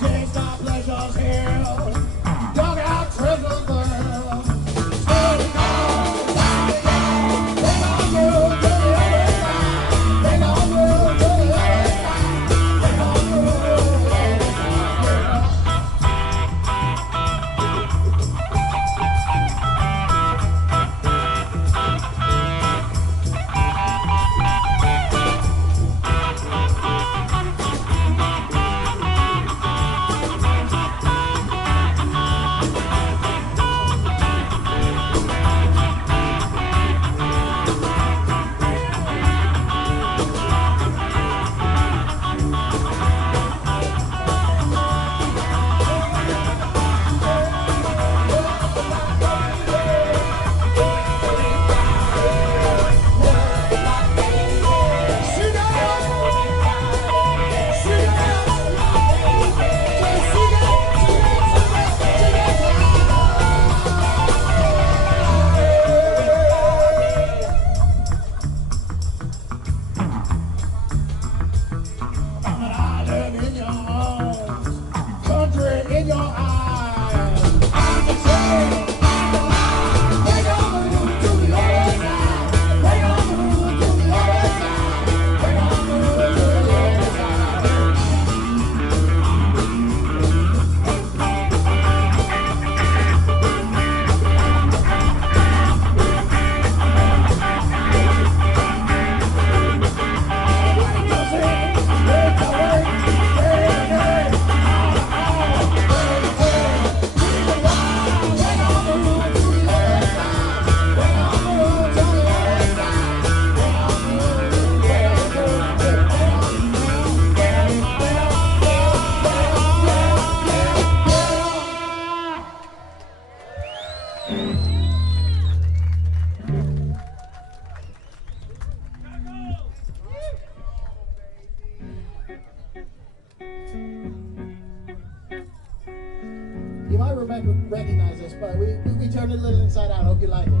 Taste our pleasures here. Dug out treasures recognize this, but we turned it a little inside out. Hope you like it.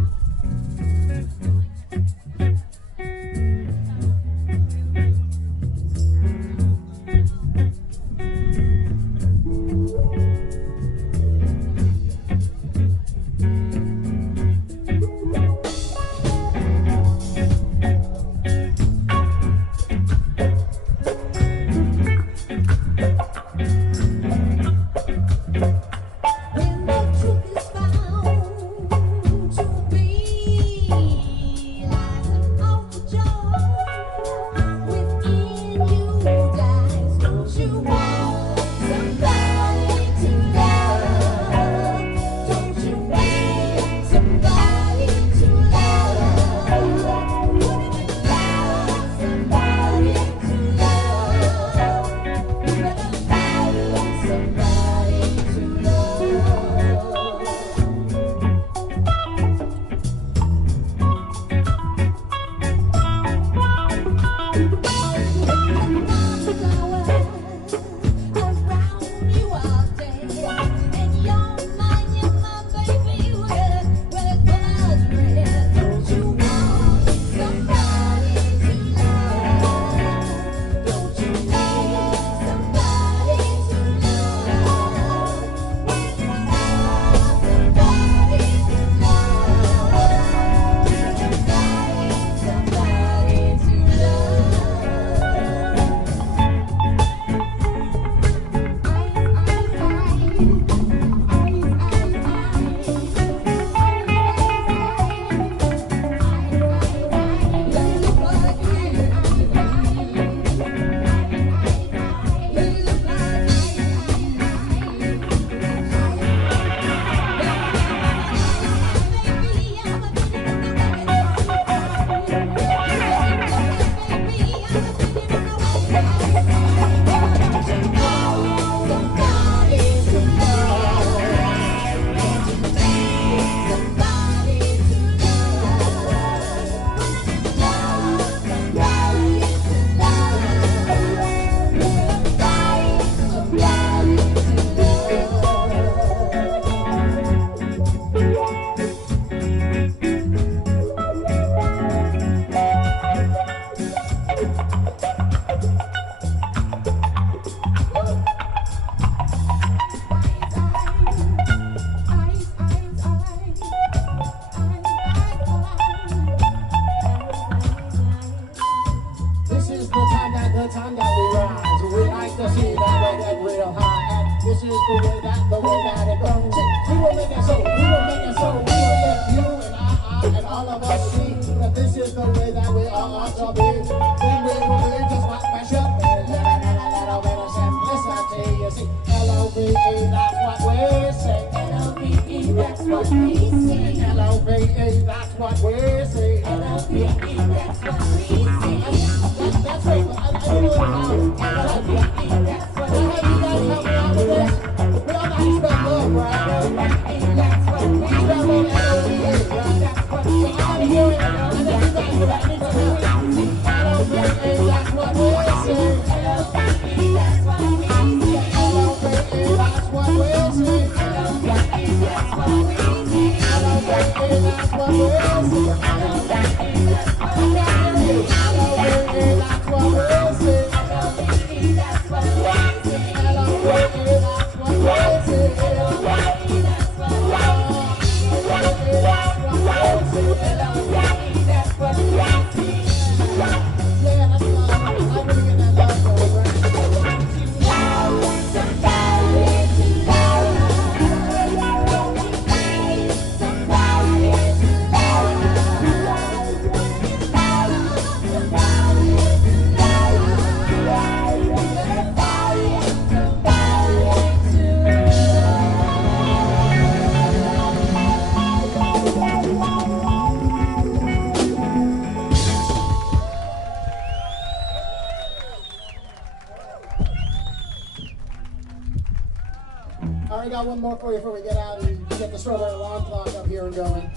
I got one more for you before we get out and get the strawberry alarm clock up here and going.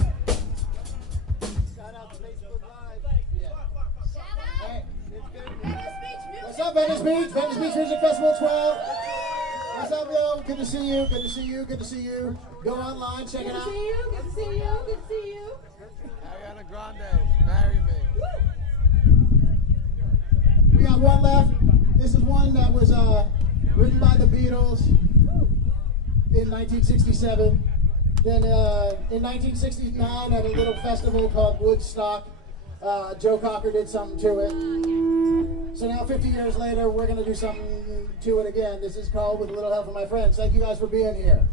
Shout out to Facebook Live. Yeah. Shout out. Hey. Venice Beach Music. What's up, Venice Beach? Venice Beach Music Festival 12. What's up, yo? Good to see you. Good to see you. Good to see you. Go online, check it out. Good to see you. Good to see you. Good to see you. Ariana Grande, marry me. We got one left. This is one that was written by the Beatles in 1967. Then in 1969 at a little festival called Woodstock, Joe Cocker did something to it. So now 50 years later, we're going to do something to it again. This is called With a Little Help from My Friends. Thank you guys for being here.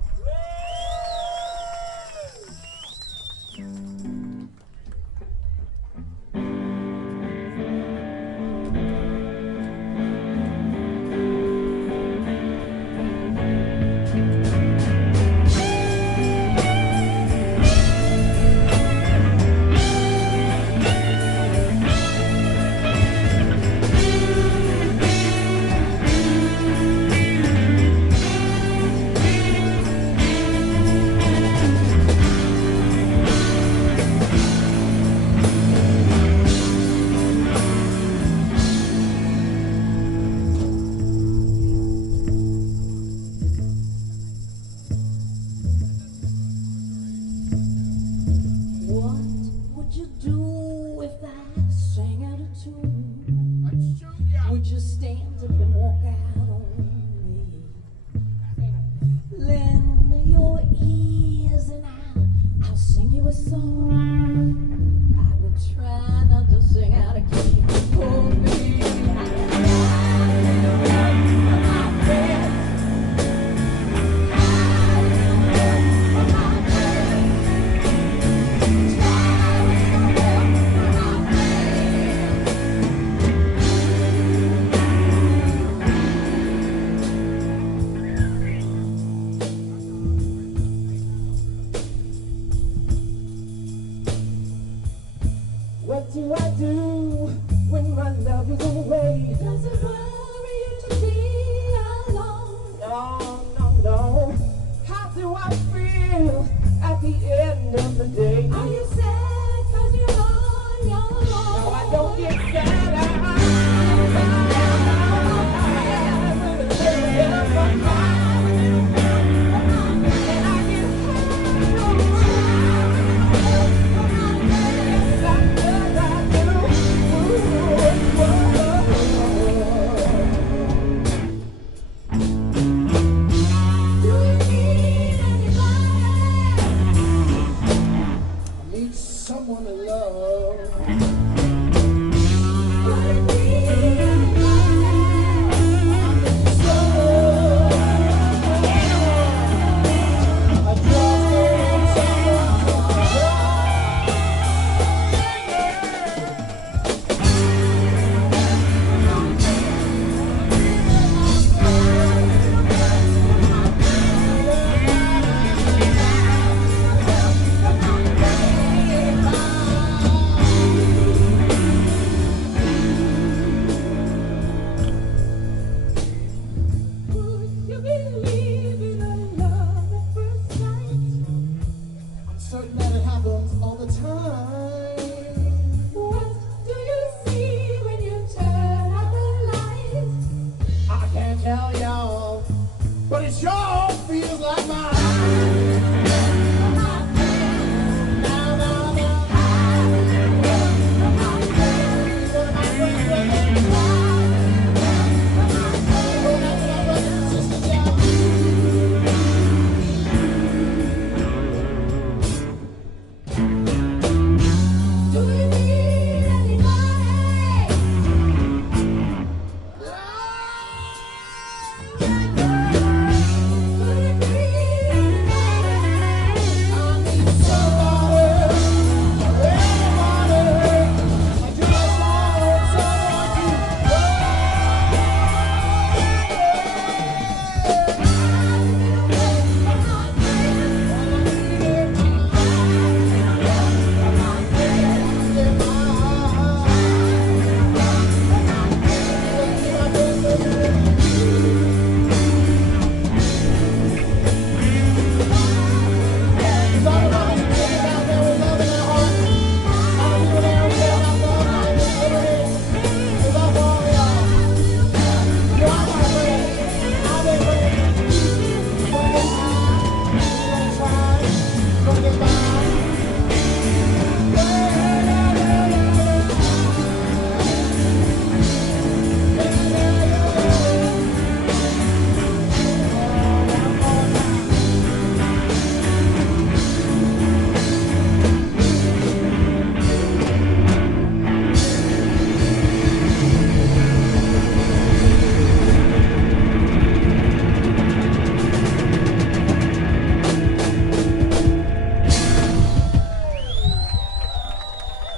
Would you stand up and walk out on me? Lend me your ears and I'll sing you a song. I will try not to sing out of key. Oh, baby, what do I do when my love is away? Does it worry you to be alone? No, no, no. How do I feel at the end of the day? Are you sad cause you're on your own? No, I don't get sad. Someone to love. reggae bomb.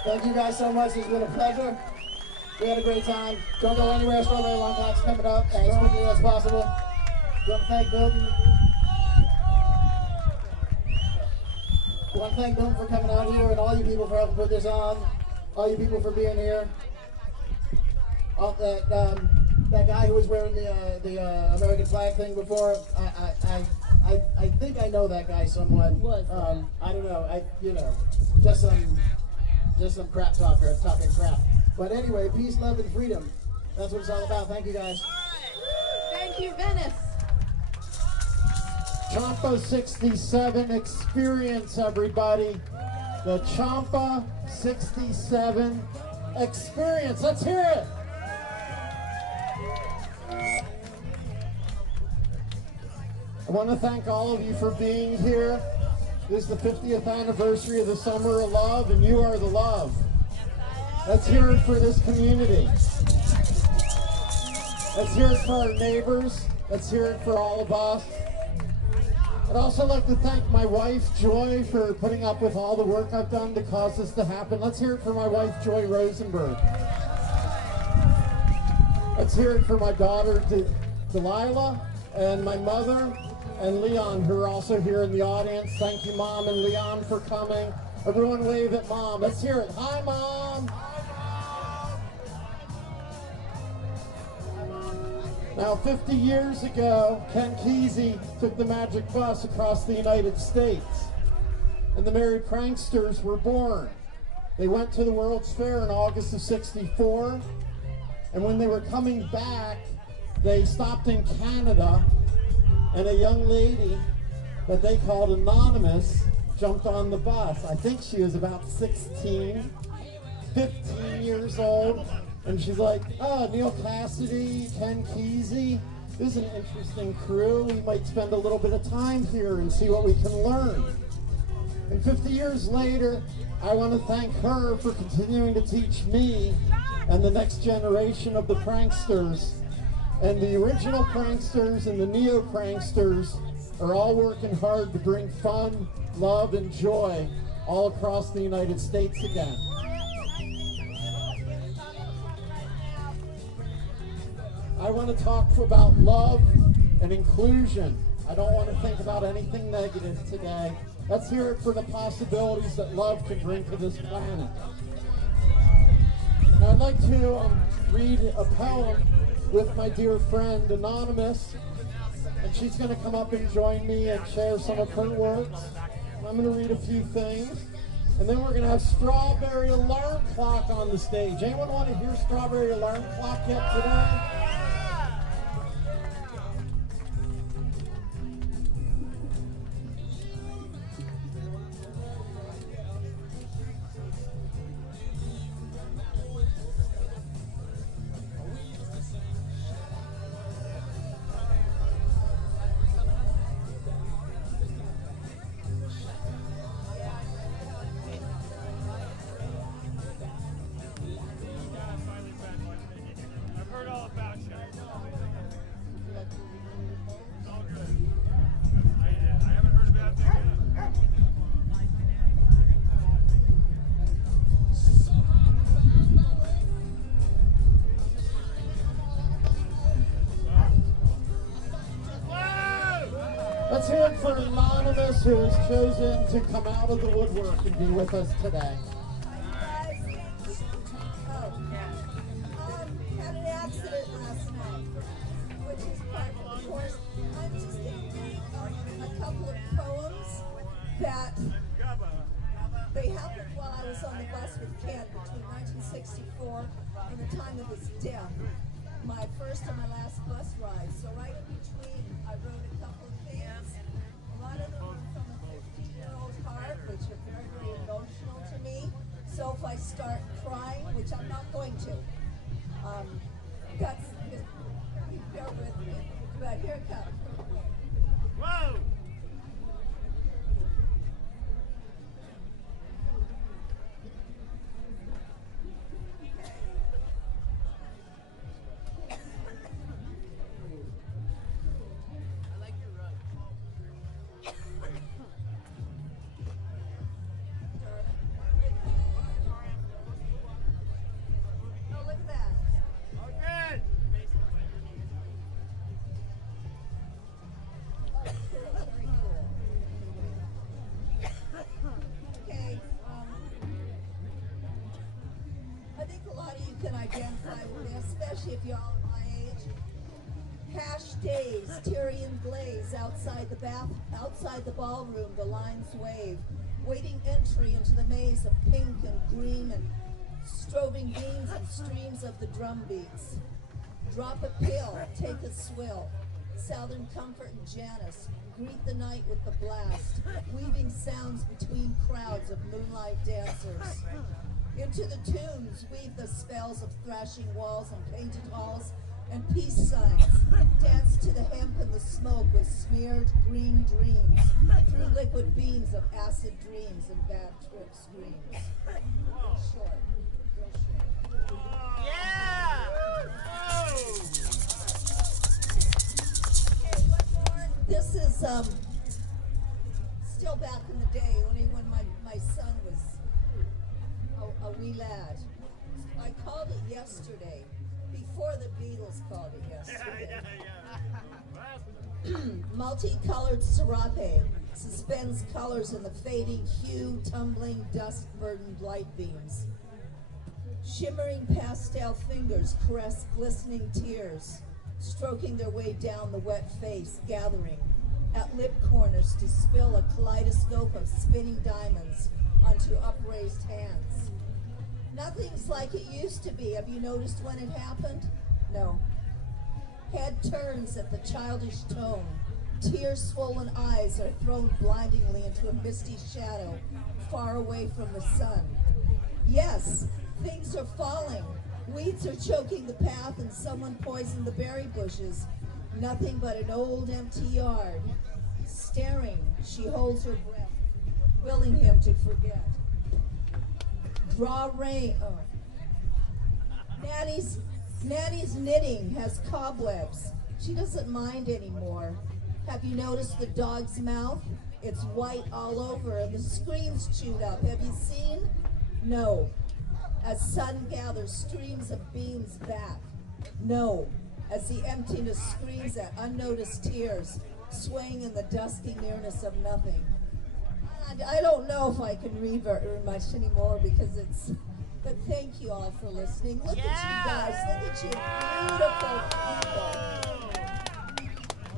Thank you guys so much. It's been a pleasure. We had a great time. Don't go anywhere. Strawberry Long Clock's coming up as quickly as possible. Want to thank Milton. Want to thank Milton for coming out here, and all you people for helping put this on. All you people for being here. All that guy who was wearing the American flag thing before. I think I know that guy somewhat. I don't know. Just some crap talker talking crap. But anyway, peace, love, and freedom. That's what it's all about. Thank you, guys. Thank you, Venice. Champa 67 experience, everybody. The Champa 67 experience. Let's hear it. I want to thank all of you for being here. This is the 50th anniversary of the Summer of Love, and you are the love. Let's hear it for this community. Let's hear it for our neighbors. Let's hear it for all of us. I'd also like to thank my wife, Joy, for putting up with all the work I've done to cause this to happen. Let's hear it for my wife, Joy Rosenberg. Let's hear it for my daughter, Delilah, and my mother, and Leon, who are also here in the audience. Thank you, Mom and Leon, for coming. Everyone wave at Mom. Let's hear it. Hi, Mom. Now, 50 years ago, Ken Kesey took the magic bus across the United States, and the Merry Pranksters were born. They went to the World's Fair in August of '64, and when they were coming back, they stopped in Canada, and a young lady that they called Anonymous jumped on the bus. I think she was about 16, 15 years old. And she's like, oh, Neil Cassidy, Ken Kesey, this is an interesting crew. We might spend a little bit of time here and see what we can learn. And 50 years later, I want to thank her for continuing to teach me and the next generation of the pranksters. And the original pranksters and the neo-pranksters are all working hard to bring fun, love, and joy all across the United States again. I want to talk about love and inclusion. I don't want to think about anything negative today. Let's hear it for the possibilities that love can bring to this planet. Now, I'd like to read a poem with my dear friend Anonymous, and she's going to come up and join me and share some of her works. I'm going to read a few things, and then we're going to have Strawberry Alarm Clock on the stage. Anyone want to hear Strawberry Alarm Clock yet today? Let's hear it for Anonymous, who has chosen to come out of the woodwork and be with us today. Had an accident last night, which is part of the course. I'm just going to read a couple of poems that they happened while I was on the bus with Ken between 1964 and the time of his death. My first and my last bus ride. So right in between, I wrote a couple of things. A lot of them were from a 15-year-old heart. I start crying, which I'm not going to. That's, bear with me. But here it comes. Whoa! Oh, look at that. Okay. Oh, very cool. Okay, I think a lot of you can identify with this, especially if you're all my age. Hash days, Tyrian glaze outside the ballroom, the lines wave, waiting entry into the maze of pink and green and strobing beams and streams of the drum beats. Drop a pill, take a swill. Southern Comfort and Janice greet the night with the blast, weaving sounds between crowds of moonlight dancers. Into the tunes weave the spells of thrashing walls and painted halls and peace signs. Dance to the hemp and the smoke with smeared green dreams through liquid beams of acid dreams and bad trip screams. Real short. Real short. Yeah! Whoa! Okay, one more. This is still back in the day when my son was a wee lad. I called it yesterday, before the Beatles called it yesterday. Multicolored serape suspends colors in the fading hue, tumbling dust-burdened light beams. Shimmering pastel fingers caress glistening tears, stroking their way down the wet face, gathering at lip corners to spill a kaleidoscope of spinning diamonds onto upraised hands. Nothing's like it used to be. Have you noticed when it happened? No. Head turns at the childish tone. Tear-swollen eyes are thrown blindingly into a misty shadow far away from the sun. Yes, things are falling. Weeds are choking the path and someone poisoned the berry bushes. Nothing but an old empty yard. Staring, she holds her breath, willing him to forget. Draw rain. Oh. Nanny's knitting has cobwebs. She doesn't mind anymore. Have you noticed the dog's mouth? It's white all over and the screen's chewed up. Have you seen? No. As sun gathers streams of beams back. No. As the emptiness screams at unnoticed tears, swaying in the dusky nearness of nothing. I don't know if I can read very much anymore because it's, but thank you all for listening. Look at you guys, look at you beautiful people.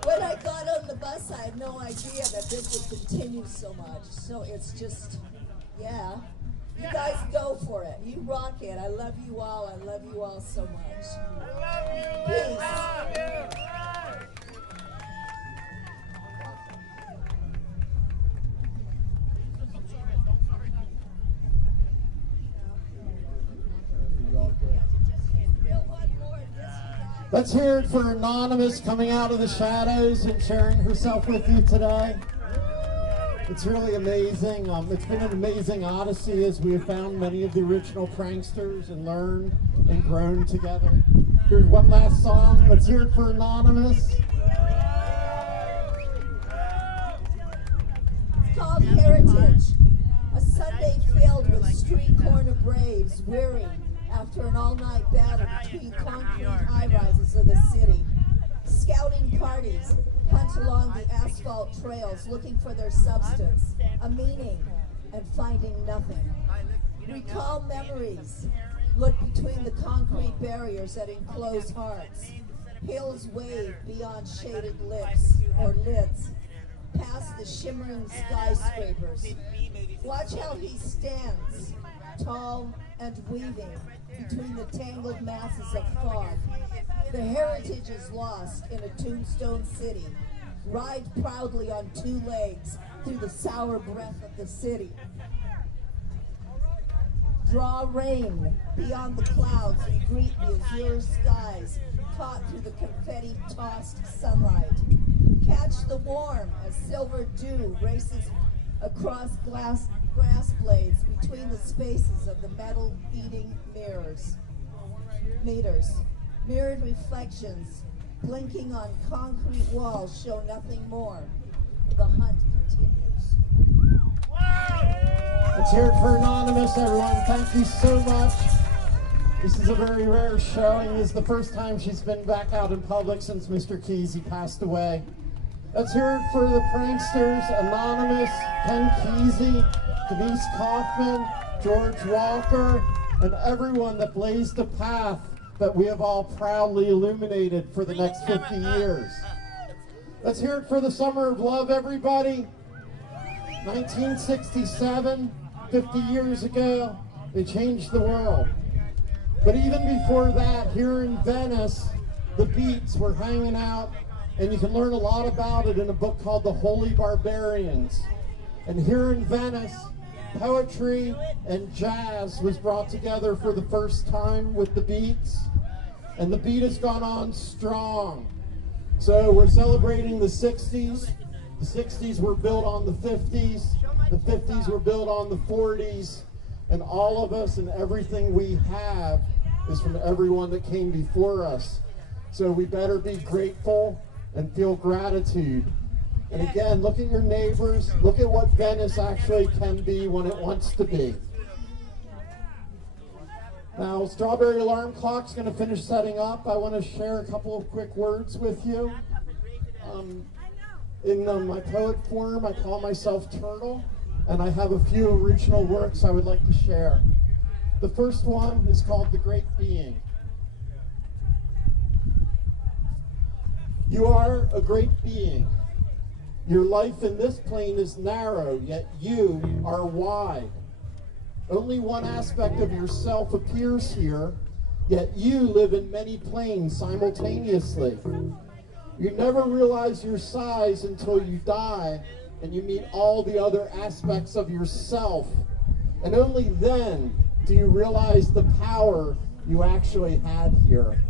When I got on the bus, I had no idea that this would continue so much. So it's just, yeah. You guys go for it. You rock it. I love you all. I love you all so much. I love you! Peace. I love you! Let's hear it for Anonymous coming out of the shadows and sharing herself with you today. It's really amazing. It's been an amazing odyssey as we have found many of the original pranksters and learned and grown together. Here's one last song. Let's hear it for Anonymous. It's called Heritage. A Sunday filled with street corner braves, weary after an all-night battle between concrete high-rises of the city. Scouting parties hunt along the asphalt trails looking for their substance, a meaning, and finding nothing. Recall memories. Look between the concrete barriers that enclose hearts. Hills wave beyond shaded lips or lids, past the shimmering skyscrapers. Watch how he stands, tall and weaving between the tangled masses of fog. The heritage is lost in a tombstone city. Ride proudly on two legs through the sour breath of the city. Draw rain beyond the clouds and greet the azure skies caught through the confetti-tossed sunlight. Catch the warm as silver dew races across grass blades between the spaces of the metal-feeding meters. Mirrored reflections blinking on concrete walls show nothing more. The hunt continues. Let's hear it for Anonymous, everyone. Thank you so much. This is a very rare showing. This is the first time she's been back out in public since Mr. Kesey passed away. Let's hear it for the pranksters, Anonymous, Ken Kesey, Denise Kaufman, George Walker, and everyone that blazed the path that we have all proudly illuminated for the next 50 years. Let's hear it for the Summer of Love, everybody. 1967, 50 years ago, they changed the world. But even before that, here in Venice, the Beats were hanging out, and you can learn a lot about it in a book called The Holy Barbarians. And here in Venice, poetry and jazz was brought together for the first time with the Beats, and the beat has gone on strong. So we're celebrating the 60s. The 60s were built on the 50s. The 50s were built on the 40s. And all of us and everything we have is from everyone that came before us. So we better be grateful and feel gratitude. And again, look at your neighbors. Look at what Venice actually can be when it wants to be. Now, Strawberry Alarm Clock's going to finish setting up. I want to share a couple of quick words with you. In my poet form, I call myself Turtle, and I have a few original works I would like to share. The first one is called The Great Being. You are a great being. Your life in this plane is narrow, yet you are wide. Only one aspect of yourself appears here, yet you live in many planes simultaneously. You never realize your size until you die and you meet all the other aspects of yourself. And only then do you realize the power you actually had here.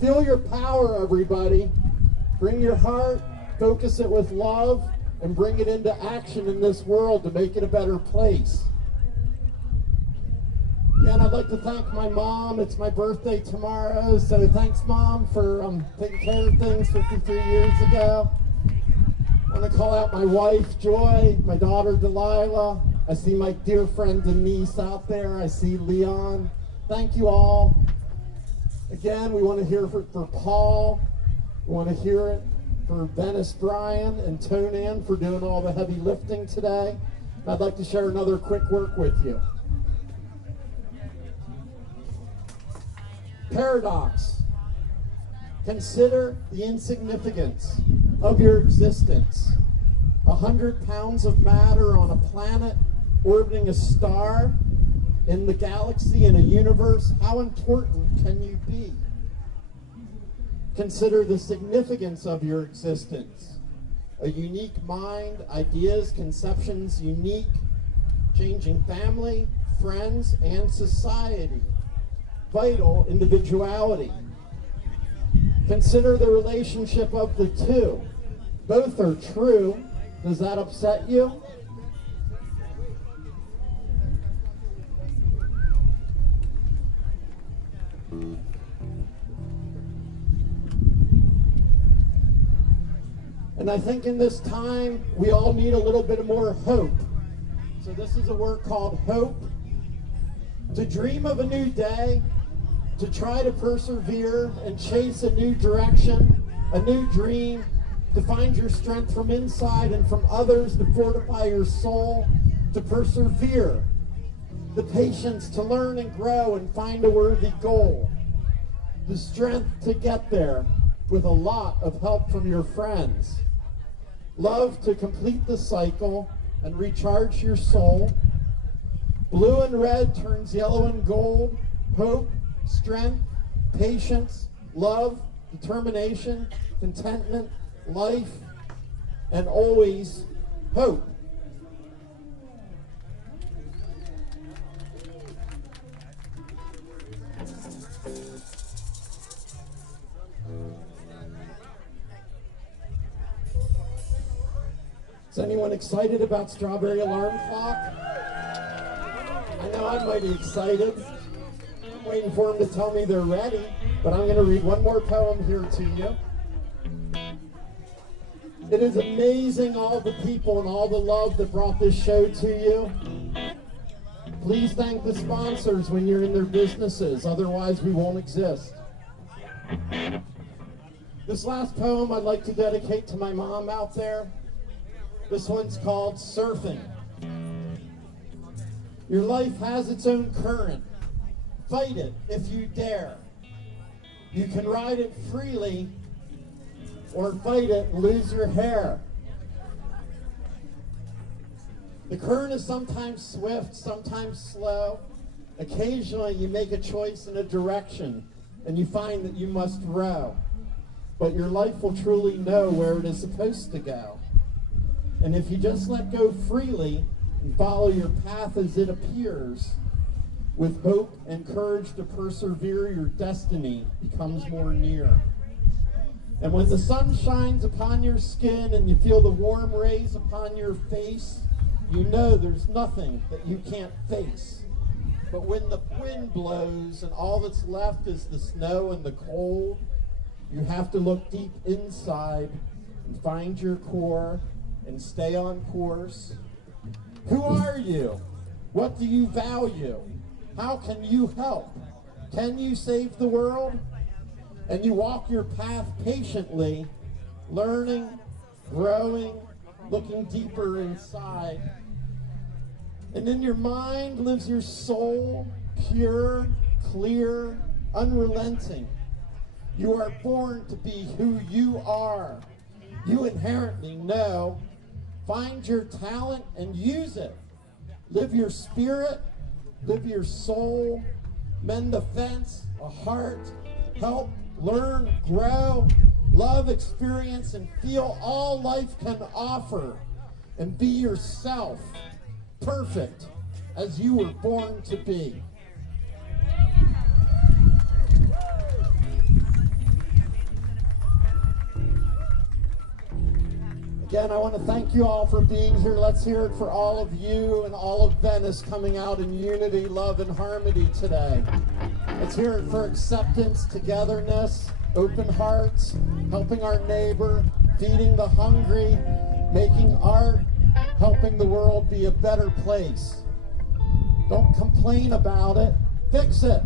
Feel your power, everybody. Bring your heart, focus it with love, and bring it into action in this world to make it a better place. Again, I'd like to thank my mom. It's my birthday tomorrow, so thanks, Mom, for taking care of things 53 years ago. I want to call out my wife, Joy, my daughter, Delilah. I see my dear friend Denise out there. I see Leon. Thank you all. Again, we want to hear for Paul. We want to hear it for Venice Brian and Tonan for doing all the heavy lifting today. I'd like to share another quick work with you. Paradox. Consider the insignificance of your existence. 100 pounds of matter on a planet orbiting a star in the galaxy, in a universe. How important can you be? Consider the significance of your existence. A unique mind, ideas, conceptions, unique, changing family, friends, and society. Vital individuality. Consider the relationship of the two. Both are true. Does that upset you? And I think in this time, we all need a little bit more hope. So this is a work called Hope. To dream of a new day, to try to persevere and chase a new direction, a new dream, to find your strength from inside and from others, to fortify your soul, to persevere, the patience to learn and grow and find a worthy goal, the strength to get there with a lot of help from your friends, love to complete the cycle and recharge your soul, blue and red turns yellow and gold, hope, strength, patience, love, determination, contentment, life, and always hope. anyone excited about Strawberry Alarm Clock? I know I'm mighty excited. I'm waiting for them to tell me they're ready, but I'm going to read one more poem here to you. It is amazing all the people and all the love that brought this show to you. Please thank the sponsors when you're in their businesses, otherwise we won't exist. This last poem I'd like to dedicate to my mom out there. This one's called Surfing. Your life has its own current. Fight it if you dare. You can ride it freely or fight it and lose your hair. The current is sometimes swift, sometimes slow. Occasionally you make a choice in a direction and you find that you must row. But your life will truly know where it is supposed to go. And if you just let go freely and follow your path as it appears, with hope and courage to persevere, your destiny becomes more near. And when the sun shines upon your skin and you feel the warm rays upon your face, you know there's nothing that you can't face. But when the wind blows and all that's left is the snow and the cold, you have to look deep inside and find your core and stay on course. Who are you? What do you value? How can you help? Can you save the world? And you walk your path patiently, learning, growing, looking deeper inside. And in your mind lives your soul, pure, clear, unrelenting. You are born to be who you are. You inherently know. Find your talent and use it. Live your spirit, live your soul, mend a fence, a heart, help, learn, grow, love, experience, and feel all life can offer. And be yourself, perfect as you were born to be. Again, I want to thank you all for being here. Let's hear it for all of you and all of Venice coming out in unity, love, and harmony today. Let's hear it for acceptance, togetherness, open hearts, helping our neighbor, feeding the hungry, making art, helping the world be a better place. Don't complain about it, fix it.